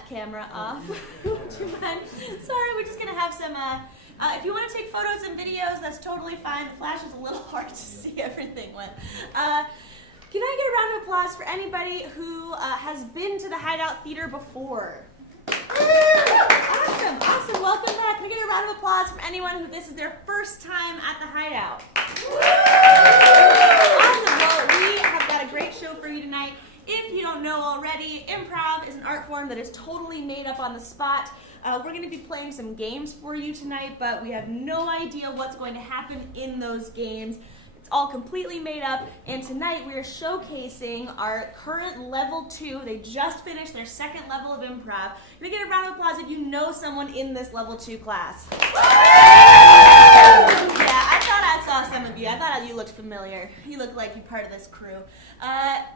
that camera off. Would you mind? Sorry, we're just gonna have some, if you want to take photos and videos, that's totally fine. The flash is a little hard to see everything with. Can I get a round of applause for anybody who has been to the Hideout Theater before? Awesome, awesome, welcome back. Can I get a round of applause for anyone who this is their first time at the Hideout? Awesome, well, we have got a great show for you tonight. If you don't know already, improv is an art form that is totally made up on the spot. We're going to be playing some games for you tonight, but we have no idea what's going to happen in those games. It's all completely made up, and tonight we are showcasing our current level 2. They just finished their second level of improv. Can I get a round of applause if you know someone in this level 2 class? Yeah, I thought I saw some of you. I thought you looked familiar. You look like you're part of this crew.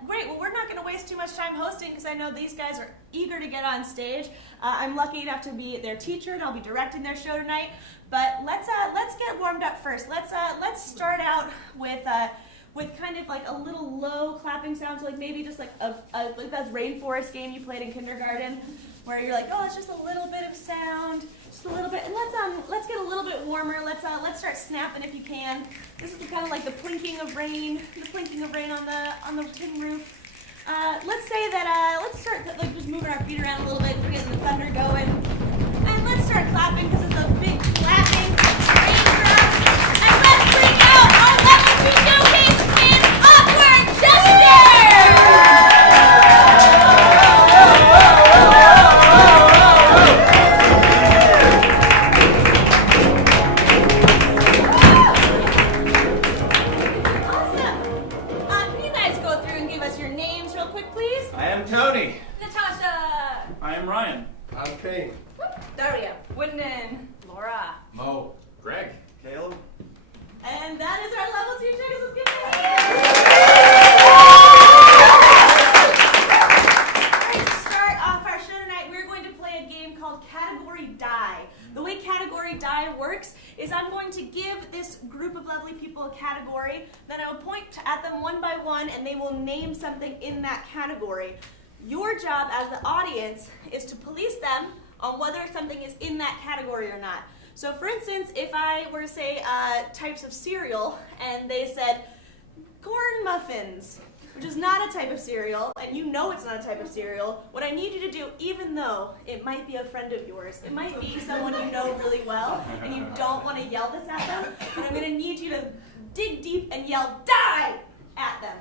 Great, well, we're not going to waste too much time hosting because I know these guys are eager to get on stage. I'm lucky enough to be their teacher, and I'll be directing their show tonight. But let's get warmed up first. Let's start out with kind of like a little low clapping sound, so like maybe just like like that rainforest game you played in kindergarten, where you're like, oh, it's just a little bit of sound, just a little bit. And let's get a little bit warmer. Let's start snapping if you can. This is kind of like the plinking of rain on the tin roof. Let's say that let's start like just moving our feet around a little bit, getting the thunder going, and let's start clapping because it's a big clapping raindrop. And let's bring out our level 2 showcase in Awkward Gesture. Awesome. Can you guys go through and give us your names real quick, please? I am Tony. Natasha. I am Ryan. I'm Kane. Daria. Whitman. Laura. Mo. Greg. Caleb. And that is our level 2 checkers. Let's give it a hand. All right, to start off our show tonight, we're going to play a game called Category Die. The way Category Die works is I'm going to give this group of lovely people a category, then I will point at them one by one, and they will name something in that category. Your job as the audience is to police them on whether something is in that category or not. So for instance, if I were to say types of cereal, and they said corn muffins, which is not a type of cereal, and you know it's not a type of cereal, what I need you to do, even though it might be a friend of yours, it might be someone you know really well, and you don't want to yell this at them, and I'm going to need you to dig deep and yell, "Die!" at them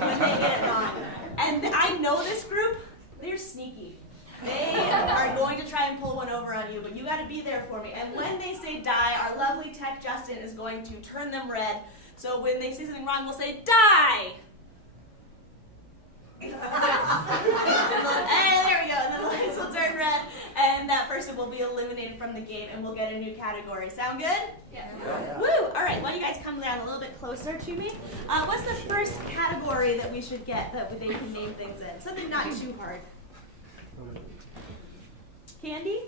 when they get it wrong. And I know this group, they're sneaky. They are going to try and pull one over on you, but you got to be there for me. And when they say die, our lovely tech Justin is going to turn them red. So when they say something wrong, we'll say die. And there we go. And the lights will turn red, and that person will be eliminated from the game, and we'll get a new category. Sound good? Yes. Yeah. Woo! All right. Why don't you guys come down a little bit closer to me? What's the first category that we should get that they can name things in? Something not too hard. Candy?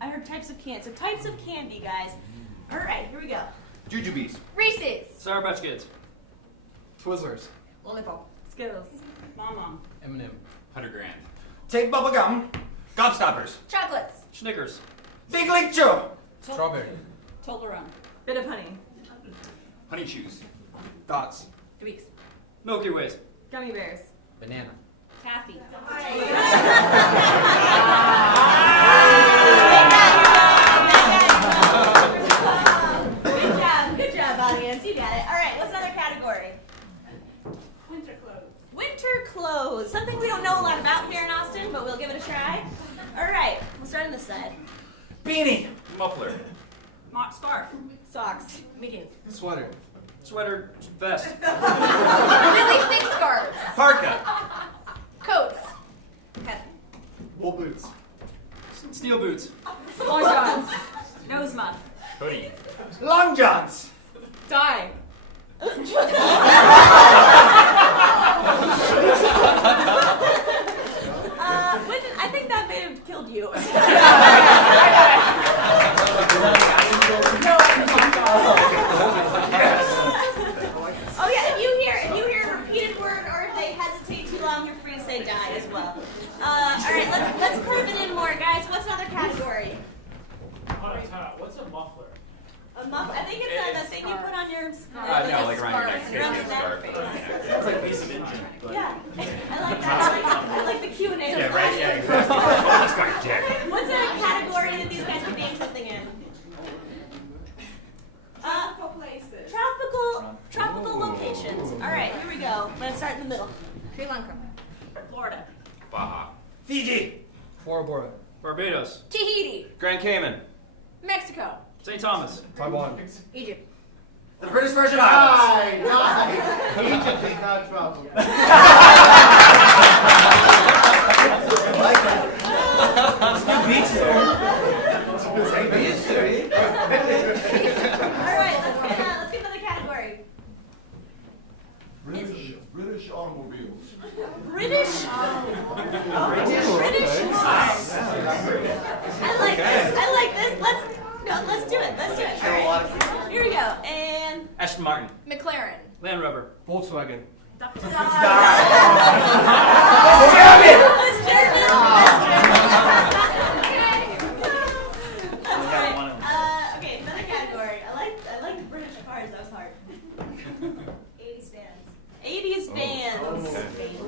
I heard types of candy. So types of candy, guys. All right, here we go. Jujubes. Reese's. Sour Patch Kids. Twizzlers. Lollipop. Skittles. Mama. M&M. 100 grand. Take bubble gum. Gobstoppers. Chocolates. Snickers. Big League Chew. Strawberry. Toblerone. Bit of honey. Honey Chews. Dots. Tweaks. Milky Ways. Gummy bears. Banana. Taffy. Good job, audience. You got it. All right, what's another category? Winter clothes. Winter clothes. Something we don't know a lot about here in Austin, but we'll give it a try. All right, we'll start on this side. Beanie. Muffler. Mock scarf. Socks. Mittens. Sweater. Sweater. Vest. Really thick scarves. Parka. Coats. Wool boots. Steel boots. Long johns. Nose muff. Hoodie. Long Johns. Die. Whitman, I think that may have killed you. Oh yeah, if you hear a repeated word, or if they hesitate too long, you're free to say die as well. All right, let's muffler. A muff. I think it's the thing you put on your. No, like around your neck. Around Face the scarf. neck. It's like a piece of engine. Yeah, I like that. I like the Q&A. Yeah, right. Yeah, exactly. That's my dick. What's a category that these guys can name something in? Tropical places. Tropical locations. All right, here we go. Let's start in the middle. Sri Lanka. Florida. Baja. Fiji. Bora Bora. Barbados. Tahiti. Grand Cayman. Mexico. St. Thomas. Taiwan. Egypt. The British Virgin Islands. Egypt is not tropical. Beach there. Beach there. All right, let's get another category. British automobiles. British cars. I like this. Let's do it. All right. Here we go. And Aston Martin. McLaren. Land Rover. Volkswagen. Let's okay, another category. I like British cars. That was hard. 80s bands. 80s bands.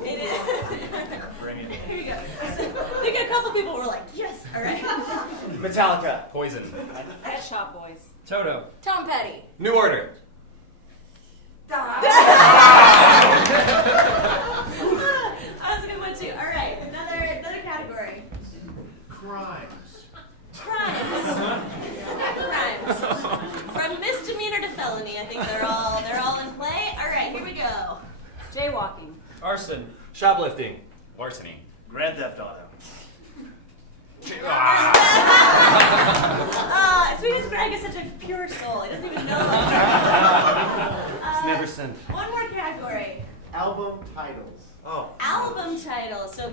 It is. Bring it. Here we go. So, I think a couple people were like, yes. All right. Metallica. Poison. Pet Shop Boys. Toto. Tom Petty. New Order. That was a good one too. All right, another category. Crimes. Crimes. From misdemeanor to felony. I think they're all in play. All right, here we go. Jaywalking. Arson. Shoplifting. Larceny. Grand Theft Auto. It's because Greg is such a pure soul. He doesn't even know. It's never sinned. One more category. Album titles. Oh. Album titles. So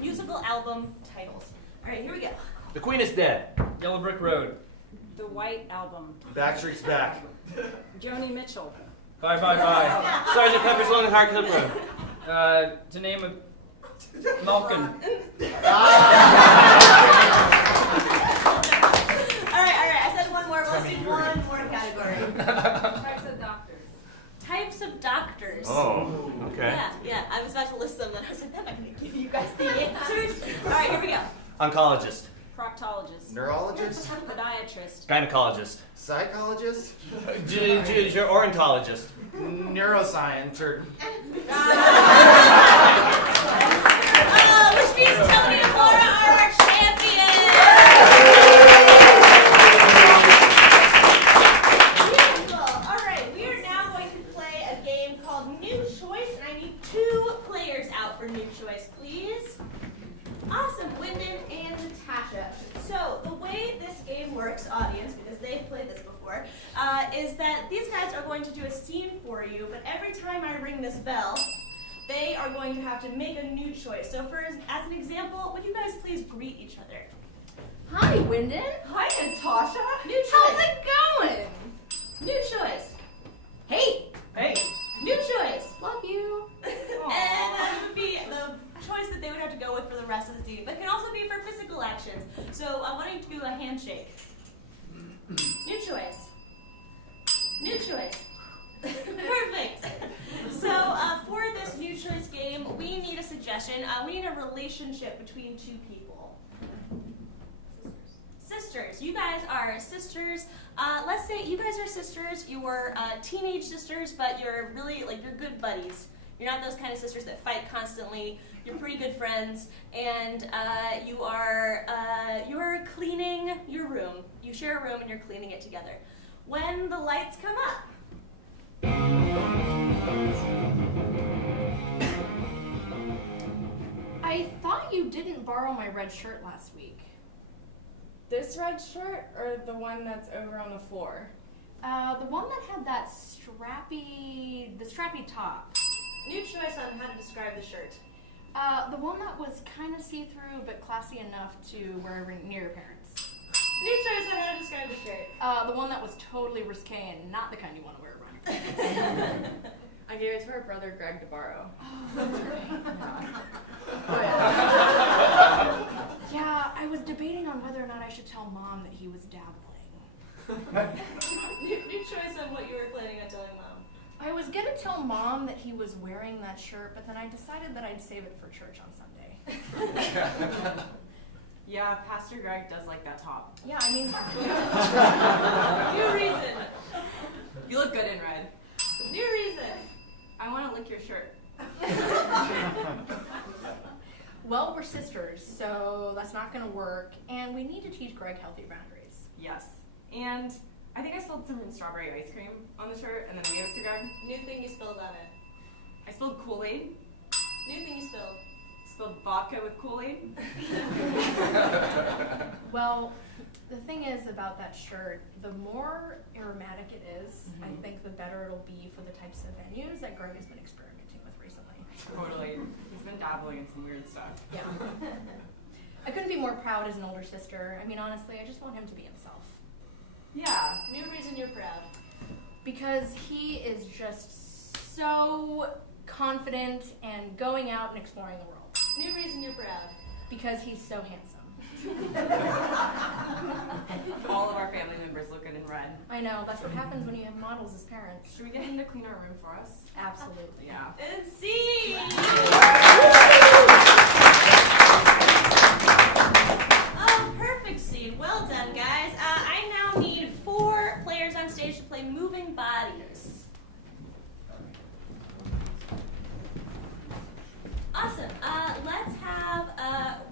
musical album titles. All right, here we go. The Queen is dead. Yellow Brick Road. The White Album. Backstreet's Back. Joni Mitchell. Bye Bye Bye. Sergeant Pepper's Lonely Heart Club Road. To name a Malkin. All right. I said one more. Let's do one more category. Types of doctors. Types of doctors. Oh. Okay. Yeah. I was about to list them, and I was like, I'm not going to give you guys the answers. All right, here we go. Oncologist. Proctologist. Neurologist. Podiatrist. Gynecologist. Psychologist. Ornithologist. Neuroscience or Which means Tony and Laura are our champions. Beautiful. All right, we are now going to play a game called New Choice, and I need 2 players out for New Choice, please. Awesome, Wyndon and Natasha. So the way this game works, audience, because they've played this before, is that these guys are going to do a scene for you, but every time I ring this bell, they are going to have to make a new choice. So as an example, would you guys please greet each other? Hi, Wyndon. Hi, Natasha. New choice. How's it going? New choice. Hey. Hey. New choice. Love you. And that would be the choice that they would have to go with for the rest of the scene. But it can also be for physical actions. So I want you to do a handshake. New choice. New choice. Perfect. So for this new choice game, we need a suggestion. We need a relationship between 2 people. Sisters. You guys are sisters. Let's say you guys are sisters. You are teenage sisters, but you're really you're good buddies. You're not those kind of sisters that fight constantly. You're pretty good friends, and you are cleaning your room. You share a room, and you're cleaning it together. When the lights come up. I thought you didn't borrow my red shirt last week. This red shirt or the one that's over on the floor? The one that had that strappy top. New choice on how to describe the shirt. The one that was kind of see-through but classy enough to wear near your parents. New choice on how to describe the shirt. The one that was totally risque and not the kind you want to wear around your parents. I gave it to her brother Greg to borrow. Yeah, I was debating on whether or not I should tell Mom that he was dabbling. New choice on what you were planning on telling Mom. I was gonna tell Mom that he was wearing that shirt, but then I decided that I'd save it for church on Sunday. Yeah, Pastor Greg does like that top. Yeah, I mean, New reason. You look good in red. New reason. I want to lick your shirt. well, we're sisters, so that's not gonna work, and we need to teach Greg healthy boundaries. Yes. And I think I spilled some strawberry ice cream on the shirt, and then I gave it to Greg. New thing you spilled on it. I spilled Kool-Aid. New thing you spilled. Spilled vodka with Kool-Aid. Well, the thing is about that shirt, the more aromatic it is, I think the better it'll be for the types of venues that Greg has been experimenting with recently. Totally. He's been dabbling in some weird stuff. Yeah. I couldn't be more proud as an older sister. I mean, honestly, I just want him to be himself. Yeah. New reason you're proud. Because he is just so confident and going out and exploring the world. New reason you're proud. Because he's so handsome. All of our family members look good in red. I know, that's what happens when you have models as parents. Should we get him to clean our room for us? Absolutely. Yeah. And see. Oh, perfect scene. Well done, guys. I now need 4 players on stage to play Moving Bodies. Awesome. Let's have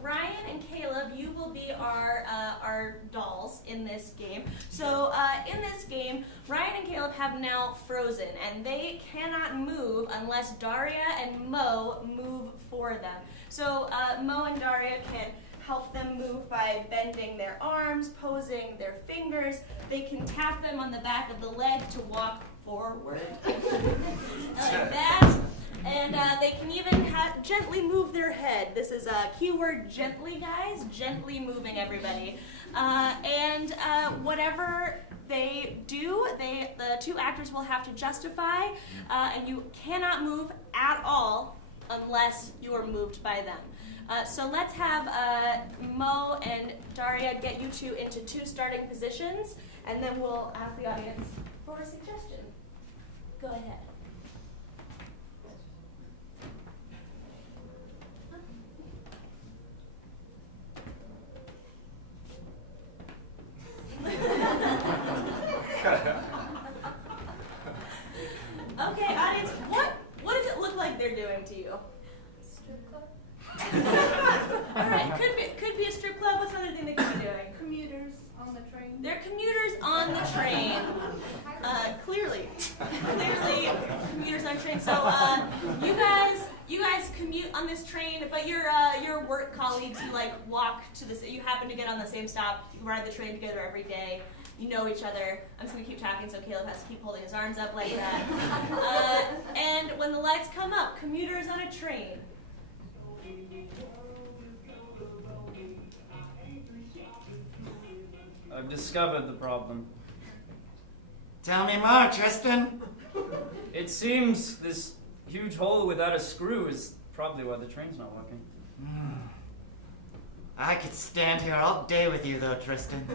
Ryan and Caleb. You will be our dolls in this game. So in this game, Ryan and Caleb have now frozen, and they cannot move unless Daria and Mo move for them. So Mo and Daria can help them move by bending their arms, posing their fingers. They can tap them on the back of the leg to walk forward. Like that. And they can even gently move their head. This is a keyword gently, guys. Gently moving everybody. And whatever they do, the 2 actors will have to justify, and you cannot move at all unless you are moved by them. So let's have Mo and Daria get you 2 into 2 starting positions, and then we'll ask the audience for a suggestion. Go ahead. Okay, audience, what does it look like they're doing to you? Strip club? All right, could be a strip club. What's another thing they could be doing? Commuters on the train. They're commuters on the train. Clearly, commuters on the train. So you guys commute on this train, but your work colleagues, you like walk to the. You happen to get on the same stop. You ride the train together every day. You know each other. I'm just gonna keep talking, so Caleb has to keep holding his arms up like that. And when the lights come up, commuters on a train. I've discovered the problem. Tell me more, Tristan. It seems this huge hole without a screw is probably why the train's not working. I could stand here all day with you, though, Tristan.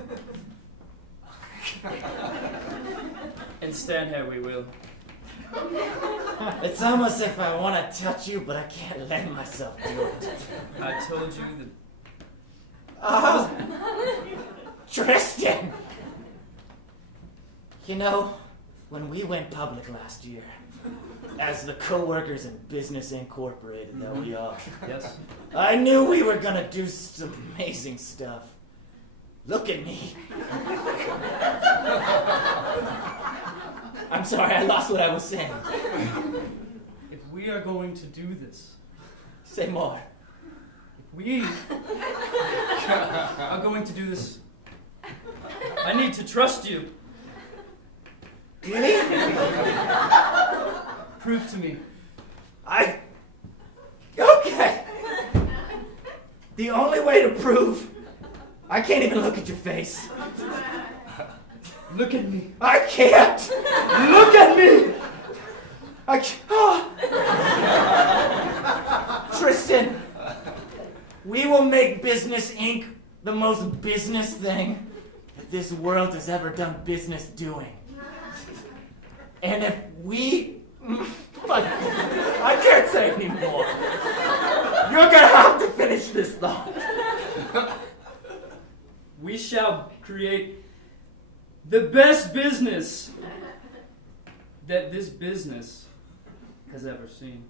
And stand here we will. It's almost if I want to touch you, but I can't let myself do it. I told you that. Oh, Tristan! You know, when we went public last year, as the co-workers in Business Incorporated that we are, Yes? I knew we were gonna do some amazing stuff. Look at me. I'm sorry, I lost what I was saying. If we are going to do this, Say more. if we are going to do this, I need to trust you. Really? Prove to me. Okay. The only way to prove, I can't even look at your face. Look at me. I can't. Look at me. I can't. Tristan, we will make Business Inc. the most business thing that this world has ever done business doing. And if we... I can't say anymore. You're gonna have to finish this thought. We shall create the best business that this business has ever seen.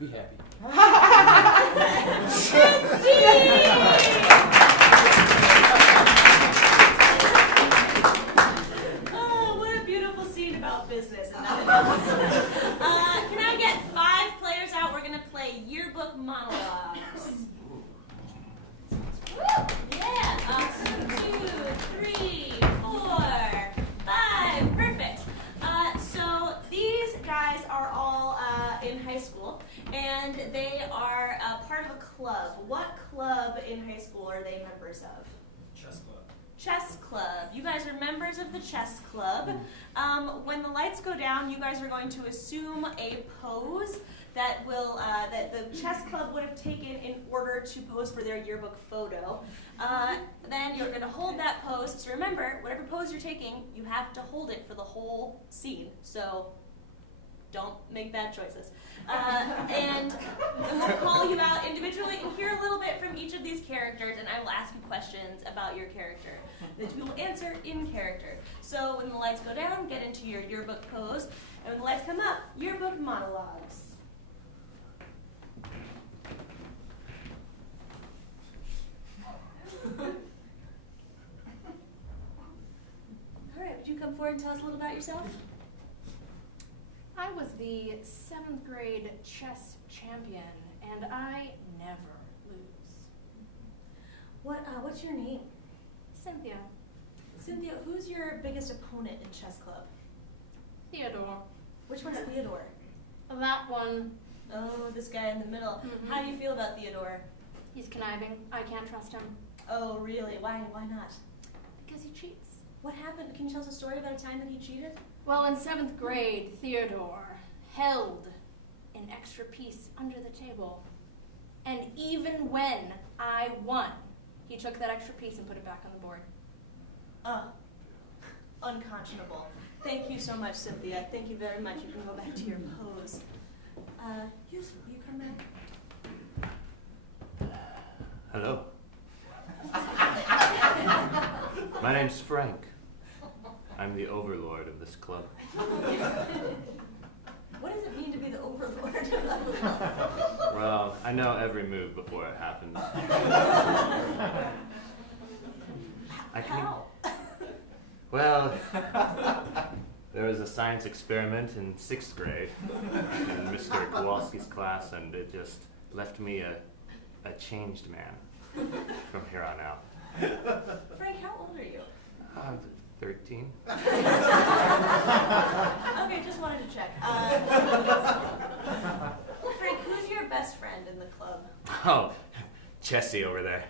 Be happy. Oh, what a beautiful scene about business and nothing else. Can I get 5 players out? We're gonna play yearbook monologues. Yeah, awesome. 2, 3, 4, 5. Perfect. So these guys are all in high school, and they are part of a club. What club in high school are they members of? Chess club. Chess club. You guys are members of the chess club. When the lights go down, you guys are going to assume a pose that will that the chess club would have taken in order to pose for their yearbook photo. Then you're going to hold that pose. So remember, whatever pose you're taking, you have to hold it for the whole scene. So don't make bad choices. And we'll call you out individually and hear a little bit from each of these characters, and I will ask you questions about your character that you will answer in character. So when the lights go down, get into your yearbook pose, and when the lights come up, yearbook monologues. All right, would you come forward and tell us a little about yourself? I was the 7th grade chess champion, and I never lose. What's your name? Cynthia. Cynthia, who's your biggest opponent in chess club? Theodore. Which one's Theodore? That one. Oh, this guy in the middle. Mhm. How do you feel about Theodore? He's conniving. I can't trust him. Oh, really? Why not? Because he cheats. What happened? Can you tell us a story about a time that he cheated? Well, in 7th grade, Theodore held an extra piece under the table. And even when I won, he took that extra piece and put it back on the board. Unconscionable. Thank you so much, Cynthia. Thank you very much. You can go back to your pose. Yusuf, will you come back? Hello. My name's Frank. I'm the overlord of this club. What does it mean to be the overlord? Well, I know every move before it happens. How? Well, there was a science experiment in 6th grade in Mr. Kowalski's class, and it just left me a changed man from here on out. Frank, how old are you? 13. Okay, just wanted to check. Frank, who's your best friend in the club? Oh, Chessie over there.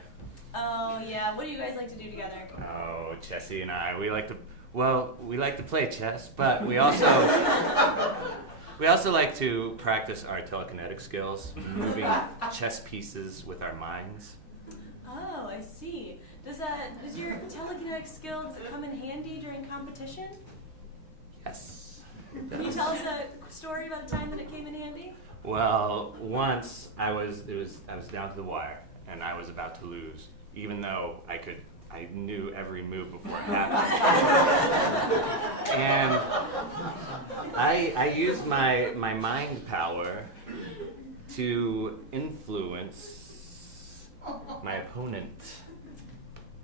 Oh, yeah. What do you guys like to do together? Oh, Chessie and I, we like to play chess, but we also like to practice our telekinetic skills, moving chess pieces with our minds. Oh, I see. Does your telekinetic skill, does it come in handy during competition? Yes. Can you tell us a story about a time that it came in handy? Well, once I was down to the wire, and I was about to lose, even though I knew every move before it happened. And I used my mind power to influence my opponent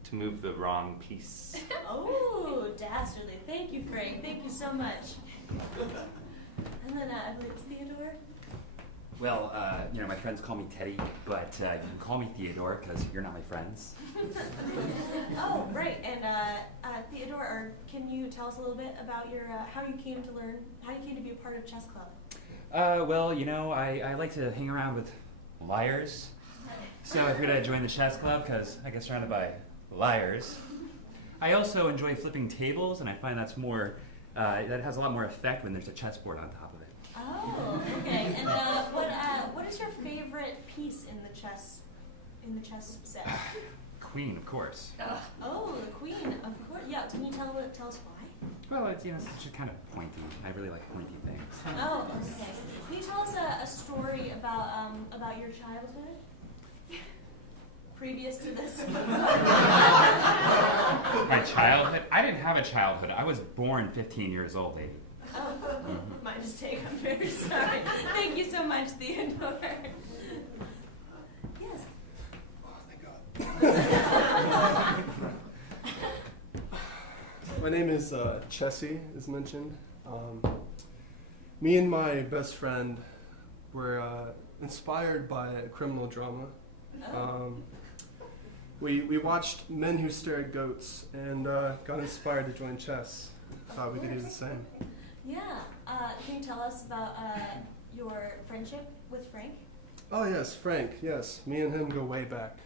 to move the wrong piece. Oh, dastardly. Thank you, Frank. Thank you so much. And then, I believe it's Theodore? Well, my friends call me Teddy, but you can call me Theodore because you're not my friends. Oh, right. And Theodore, can you tell us a little bit about your how you came to be a part of chess club? Well, I like to hang around with liars. So I figured I'd join the chess club because I get surrounded by liars. I also enjoy flipping tables, and I find that has a lot more effect when there's a chessboard on top of it. Oh, okay. And what is your favorite piece in the chess in the chess set? Queen, of course. Oh, the queen, of course. Yeah, can you tell us why? Well, it's it's just kind of pointy. I really like pointy things. Oh, okay. Can you tell us a story about your childhood? Previous to this? My childhood? I didn't have a childhood. I was born 15 years old, lady. Oh, my mistake. I'm very sorry. Thank you so much, Theodore. Yes. My name is Chessie, as mentioned. Me and my best friend were inspired by a criminal drama. We watched Men Who Stare at Goats and got inspired to join chess. Thought we could do the same. Yeah. Can you tell us about your friendship with Frank? Oh yes, Frank, yes. Me and him go way back.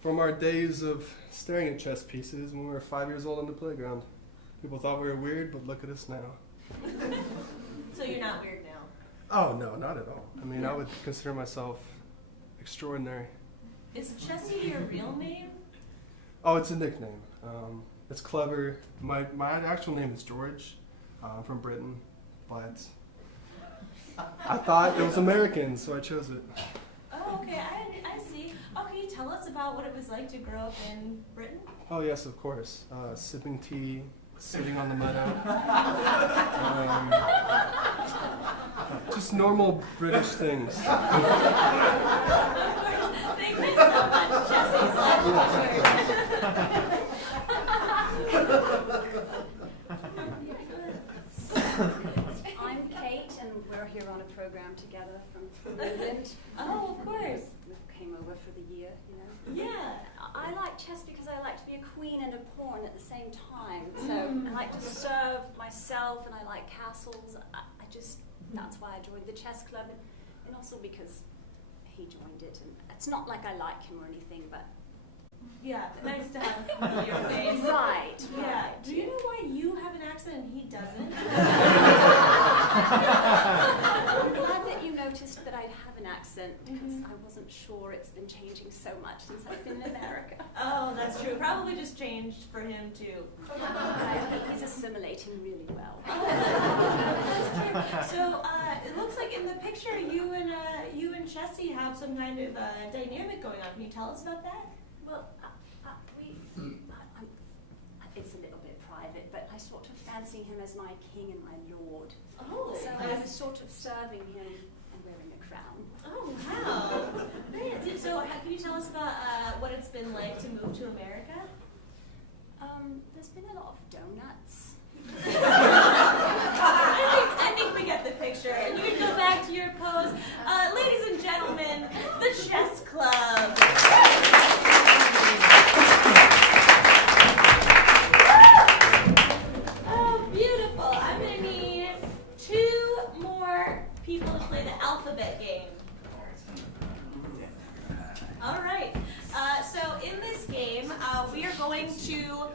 From our days of staring at chess pieces when we were 5 years old on the playground. People thought we were weird, but look at us now. So you're not weird now? Oh no, not at all. I mean, I would consider myself extraordinary. Is Chessie your real name? Oh, it's a nickname. It's clever. My actual name is George. I'm from Britain, but I thought it was American, so I chose it. Oh, okay. I see. Oh, can you tell us about what it was like to grow up in Britain? Oh yes, of course. Sipping tea, sitting on the meadow. Just normal British things. Thank you so much, Chessie's I'm Kate, and we're here on a program together from England. Oh, of course. We came over for the year, you know. Yeah. I like chess because I like to be a queen and a pawn at the same time. So I like to serve myself, and I like castles. That's why I joined the chess club, and also because he joined it. And it's not like I like him or anything, but Yeah, nice to have a familiar face. right. Yeah. Right. Do you know why you have an accent and he doesn't? I'm glad that you noticed that I have an accent because I wasn't sure. It's been changing so much since I've been in America. Oh, that's true. Probably just changed for him too. He's assimilating really well. That's true. So it looks like in the picture you and Chessie have some kind of dynamic going on. Can you tell us about that? Well, it's a little bit private, but I sort of fancy him as my king and my lord. Oh, So I'm sort of serving him and wearing a crown. Oh, wow. So can you tell us about what it's been like to move to America? There's been a lot of donuts. I think we get the picture. And you can go back to your pose. Ladies and gentlemen, the Chess Club. Oh, beautiful. I'm going to need 2 more people to play the alphabet game. All right. So in this game, we are going to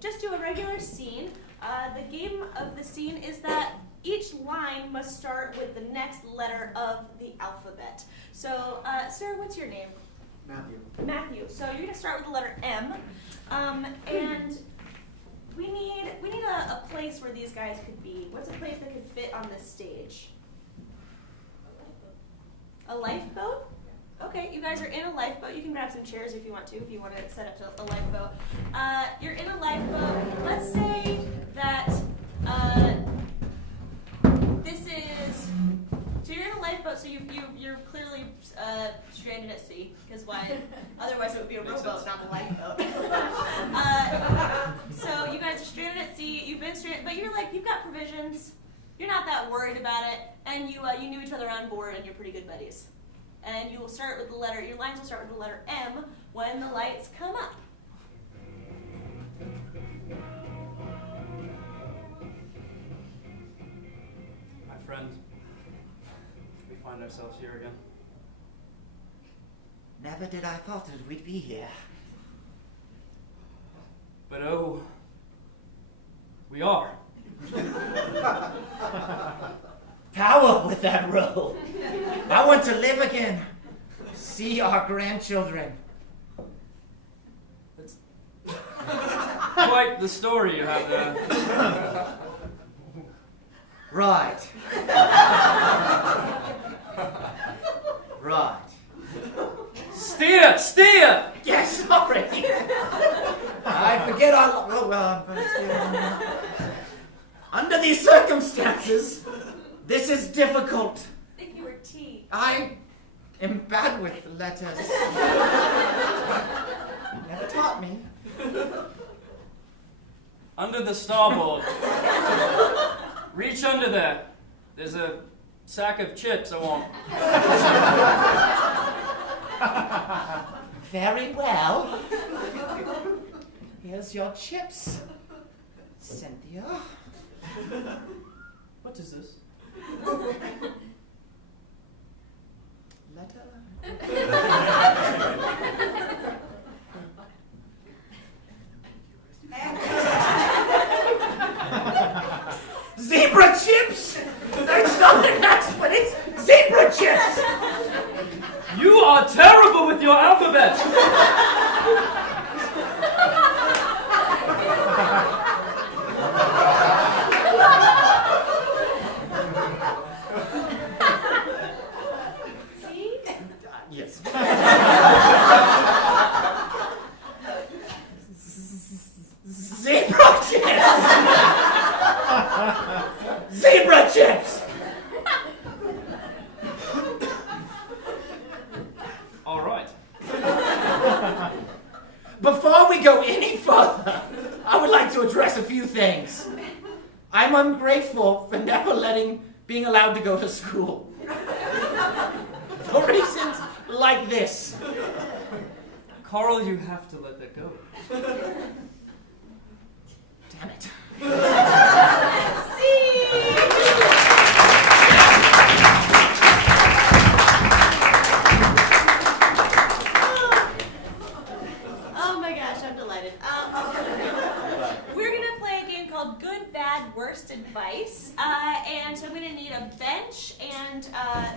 just do a regular scene. The game of the scene is that each line must start with the next letter of the alphabet. So, sir, what's your name? Matthew. Matthew. So you're going to start with the letter M, and we need a place where these guys could be. What's a place that could fit on this stage? A lifeboat? Okay, you guys are in a lifeboat. You can grab some chairs if you want to set up a lifeboat. You're in a lifeboat. Let's say that this is, so you're in a lifeboat, so you're clearly stranded at sea, because why? Otherwise it would be a rowboat, not a lifeboat. So you guys are stranded at sea, you've been stranded, but you've got provisions, you're not that worried about it, and you knew each other on board, and you're pretty good buddies. And you will start with your lines will start with the letter M when the lights come up. My friend, we find ourselves here again. Never did I thought that we'd be here. But oh, we are. Power with that roll. I want to live again. see our grandchildren. It's quite the story you have there. Right. Right. Steer! Steer! Yes, sorry. I forget all. Under these circumstances, this is difficult. I think you were T. I am bad with letters. Never taught me. Under the starboard. Reach under there. There's a sack of chips I want. Very well. Here's your chips, Cynthia. What is this? Letter. Zebra chips! There's nothing else, but it's zebra chips! You are terrible with your alphabet! See? Yes. Zebra chips! Zebra chips! All right. Before we go any further, I would like to address a few things. I'm ungrateful for never being allowed to go to school. For reasons like this. Carl, you have to let that go. Damn it. Oh my gosh, I'm delighted. We're gonna play a game called Good, Bad, Worst Advice, and so I'm gonna need a bench and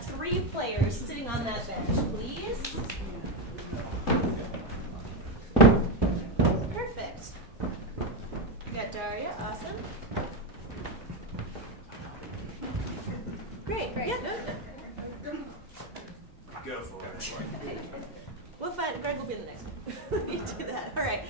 3 players sitting on that bench, please. Perfect. We got Daria, awesome. Great. Yep. Go for it. We'll find Greg will be the next one. You do that. All right.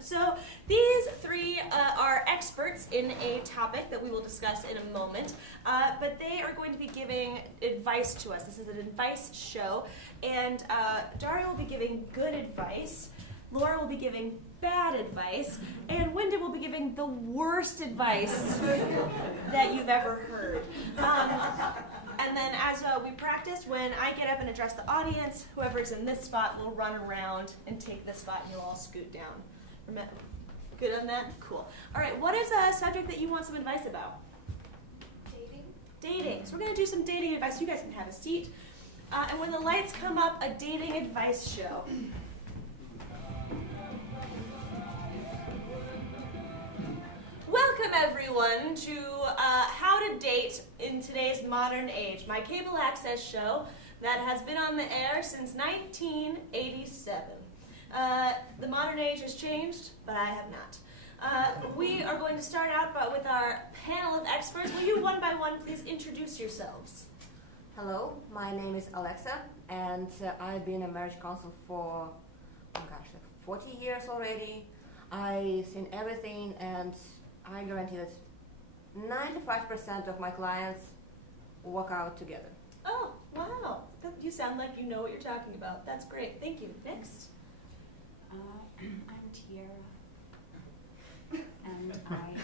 So these 3 are experts in a topic that we will discuss in a moment, but they are going to be giving advice to us. This is an advice show, and Daria will be giving good advice. Laura will be giving bad advice, and Wyndham will be giving the worst advice that you've ever heard. And then as we practice, when I get up and address the audience, whoever's in this spot will run around and take this spot, and you'll all scoot down. Good on that? Cool. All right, what is a subject that you want some advice about? Dating. So we're going to do some dating advice. You guys can have a seat. And when the lights come up, a dating advice show. Welcome everyone to How to Date in Today's Modern Age, my cable access show that has been on the air since 1987. The modern age has changed, but I have not. We are going to start out with our panel of experts. Will you one by one please introduce yourselves? Hello, my name is Alexa, and I've been a marriage counselor for, 40 years already. I've seen everything, and I guarantee that 95% of my clients work out together. Oh, wow. You sound like you know what you're talking about. That's great. Thank you. Next. I'm Tiara, and I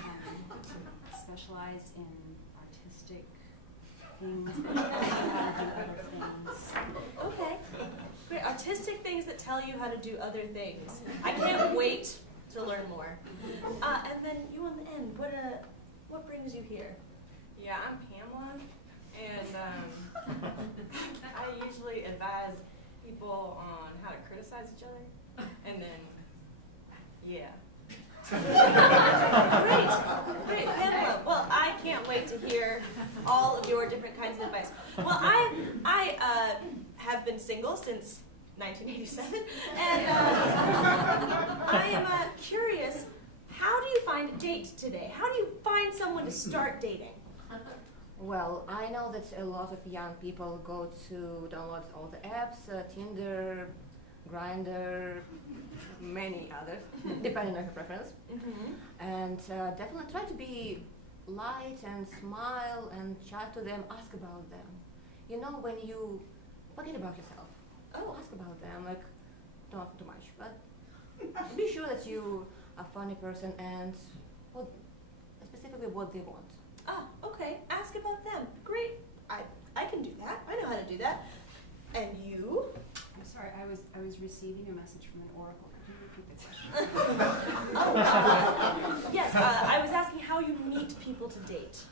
specialize in artistic things that tell you how to do other things. Okay. Great. Artistic things that tell you how to do other things. I can't wait to learn more. And then you on the end, what brings you here? Yeah, I'm Pamela, and I usually advise people on how to criticize each other, and then, yeah. Great, Pamela. Well, I can't wait to hear all of your different kinds of advice. Well, I have been single since 1987, and I am curious, how do you find a date today? How do you find someone to start dating? Well, I know that a lot of young people go to download all the apps, Tinder, Grindr, many others, depending on your preference. And definitely try to be light and smile and chat to them, ask about them. You know, when you forget about yourself, ask about them, like, don't too much, but be sure that you are a funny person and specifically what they want. Ah, okay. Ask about them. Great. I can do that. I know how to do that. And you? I'm sorry, I was receiving a message from an oracle. Could you repeat the question? Yes, I was asking how you meet people to date.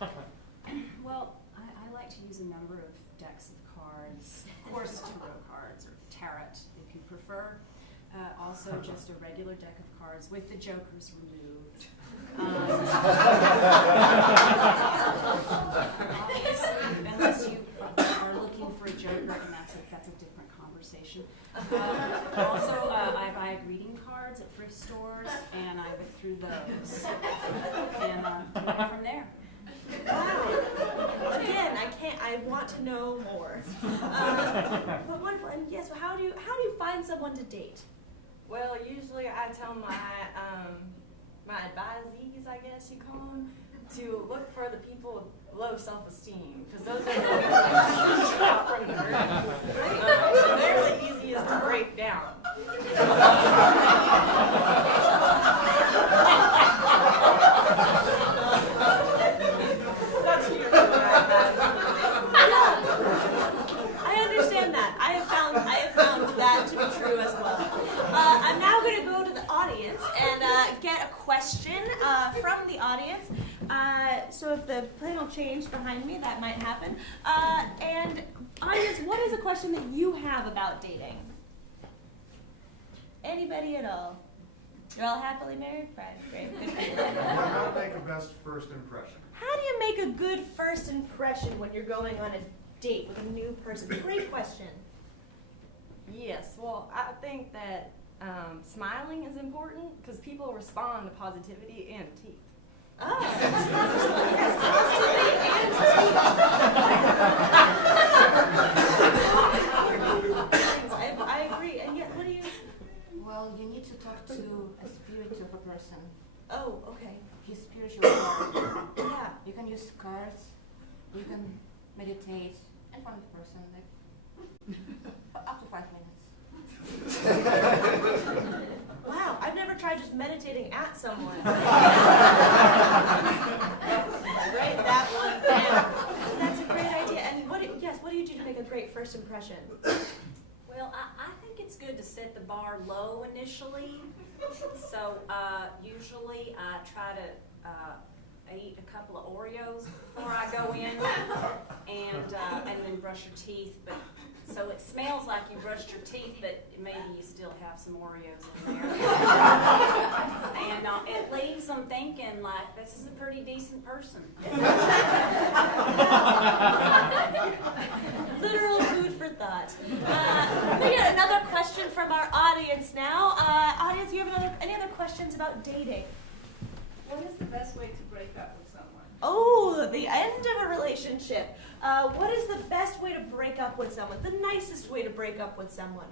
Well, I like to use a number of decks of cards, of course tarot cards, or tarot if you prefer. Also just a regular deck of cards with the jokers removed. Obviously, unless you are looking for a joker, and that's a different conversation. Also, I buy greeting cards at thrift stores, and I look through those, and go from there. Wow. Again, I want to know more. But wonderful. And yes, so how do you find someone to date? Well, usually I tell my my advisees, I guess you call them, to look for the people with low self-esteem, because those are the people who out from the group. They're the easiest to break down. That's usually what I understand that. I have found that to be true as well. I'm now going to go to the audience and get a question from the audience. So if the plan will change behind me, that might happen. And audience, what is a question that you have about dating? Anybody at all? You're all happily married? Right, great. Good for you. How to make a best first impression? How do you make a good first impression when you're going on a date with a new person? Great question. Yes, well, I think that smiling is important because people respond to positivity and teeth. Oh, yes, positivity and teeth. I agree. And yet, what do you? Well, you need to talk to a spirit of a person. Oh, okay. His spiritual part. Yeah. You can use cards, you can meditate, and find the person like for up to 5 minutes. Wow, I've never tried just meditating at someone. Write that one down. That's a great idea. And what do you do to make a great first impression? Well, I think it's good to set the bar low initially. So usually I try to eat a couple of Oreos before I go in, and then brush your teeth. But so it smells like you brushed your teeth, but maybe you still have some Oreos in there. And it leaves them thinking like, this is a pretty decent person. Literal food for thought. We got another question from our audience now. Audience, you have any other questions about dating? What is the best way to break up with someone? Oh, the end of a relationship. What is the best way to break up with someone? The nicest way to break up with someone?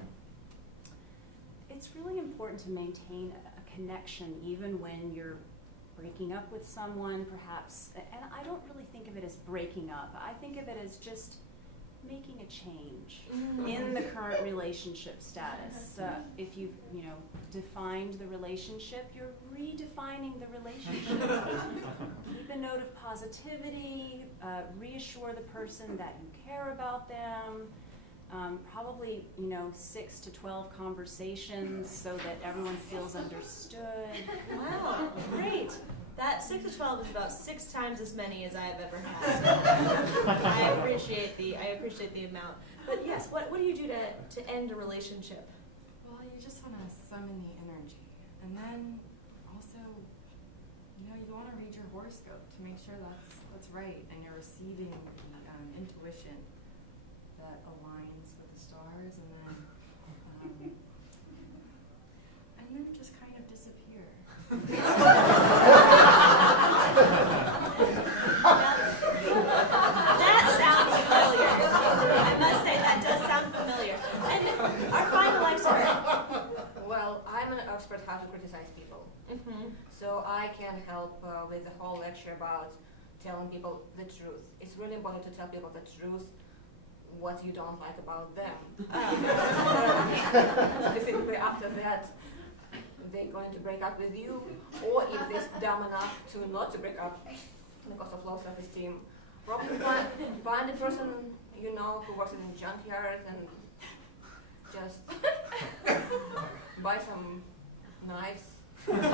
It's really important to maintain a connection even when you're breaking up with someone, perhaps. And I don't really think of it as breaking up. I think of it as just making a change in the current relationship status. If you've defined the relationship, you're redefining the relationship. Keep a note of positivity, reassure the person that you care about them. Probably 6 to 12 conversations so that everyone feels understood. Wow, great. That 6 to 12 is about 6 times as many as I've ever had. I appreciate the amount. But yes, what do you do to end a relationship? Well, you just want to summon the energy. And then also, you want to read your horoscope to make sure that's right and you're receiving the intuition that aligns with the stars, and then just kind of disappear. That sounds familiar. I must say that does sound familiar. And our final expert. Well, I'm an expert how to criticize people. So I can help with the whole lecture about telling people the truth. It's really important to tell people the truth, what you don't like about them. Specifically after that, they're going to break up with you, or if they're dumb enough to not to break up because of low self-esteem, probably find a person you know who works in a junkyard and just buy some knives. Thank you so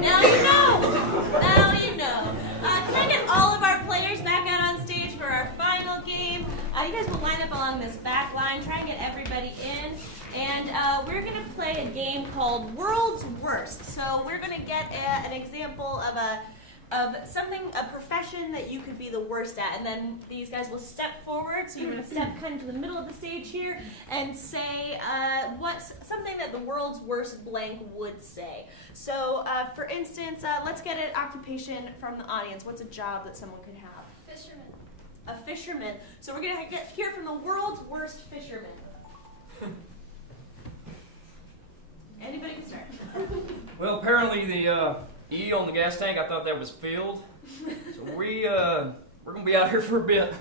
Now you know. Can I get all of our players back out on stage for our final game? You guys will line up along this back line, try and get everybody in. And we're going to play a game called World's Worst. So we're going to get an example of a profession that you could be the worst at, and then these guys will step forward. So you're going to step kind of to the middle of the stage here and say what's something that the world's worst blank would say. So for instance, let's get an occupation from the audience. What's a job that someone could have? Fisherman. A fisherman. So we're going to hear from the world's worst fisherman. Anybody can start. Well, apparently the E on the gas tank, I thought that was filled. So we're gonna be out here for a bit.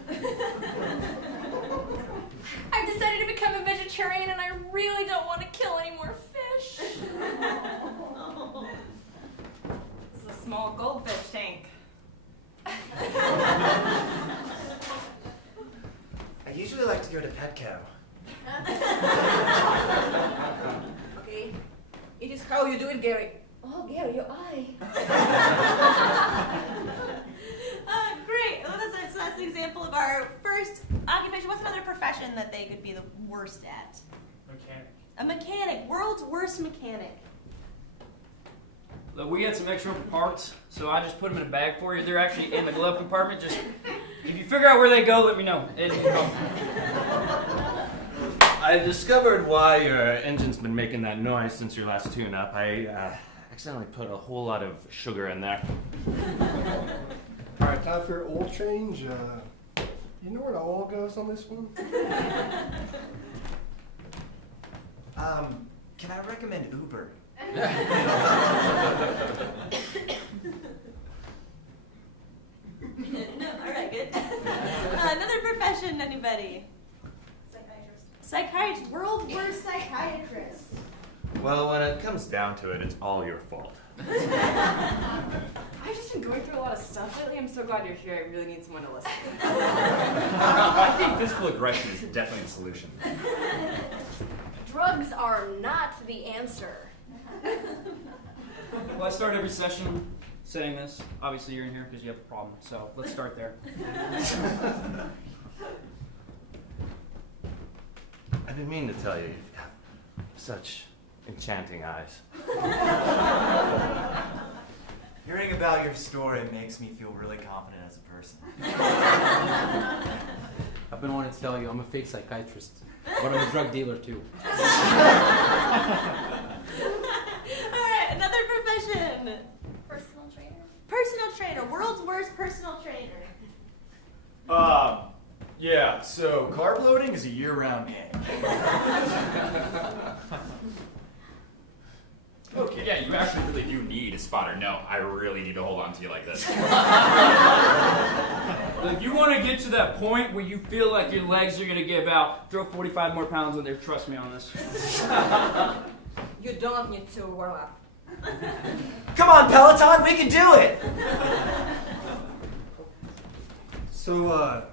I've decided to become a vegetarian and I really don't want to kill any more fish. This is a small goldfish tank. I usually like to go to Petco. Okay, it is how you do it, Gary. Oh, Gary, your eye. Great. Well, that's an example of our first occupation. What's another profession that they could be the worst at? Mechanic. A mechanic. World's worst mechanic. Look, we had some extra parts, so I just put them in a bag for you. They're actually in the glove compartment. Just if you figure out where they go, let me know. I discovered why your engine's been making that noise since your last tune-up. I accidentally put a whole lot of sugar in there. All right, time for your oil change. You know where the oil goes on this one? Can I recommend Uber? No, all right, good. Another profession, anybody? Psychiatrist. World's worst psychiatrist. Well, when it comes down to it, it's all your fault. I've just been going through a lot of stuff lately. I'm so glad you're here. I really need someone to listen to. I think physical aggression is definitely the solution. Drugs are not the answer. Well, I start every session saying this. Obviously, you're in here because you have a problem, so let's start there. I didn't mean to tell you, you've got such enchanting eyes. Hearing about your story makes me feel really confident as a person. I've been wanting to tell you, I'm a fake psychiatrist, but I'm a drug dealer too. All right, another profession. Personal trainer. Personal trainer. World's worst personal trainer. Yeah, so carb loading is a year-round game. Okay. Yeah, you actually really do need a spotter. No, I really need to hold on to you like this. Look, you want to get to that point where you feel like your legs are going to give out, throw 45 more pounds in there. Trust me on this. You don't need to warm up. Come on, Peloton, we can do it! So,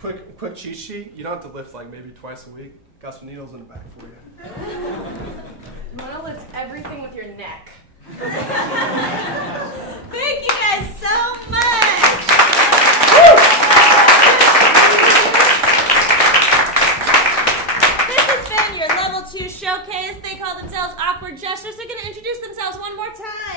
quick cheat sheet. You don't have to lift like maybe twice a week. Got some needles in the back for you. You want to lift everything with your neck. Thank you guys so much. This has been your level 2 showcase. They call themselves Awkward Jesters. They're going to introduce themselves one more time.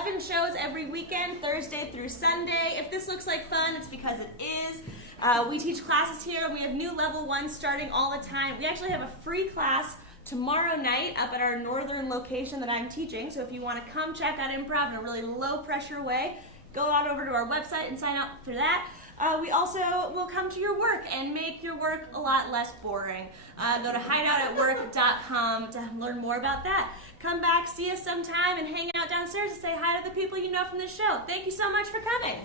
11 shows every weekend, Thursday through Sunday. If this looks like fun, it's because it is. We teach classes here, and we have new level 1s starting all the time. We actually have a free class tomorrow night up at our northern location that I'm teaching. So if you want to come check out improv in a really low pressure way, go on over to our website and sign up for that. We also will come to your work and make your work a lot less boring. Go to hideoutatwork.com to learn more about that. Come back, see us sometime, and hang out downstairs and say hi to the people you know from the show. Thank you so much for coming.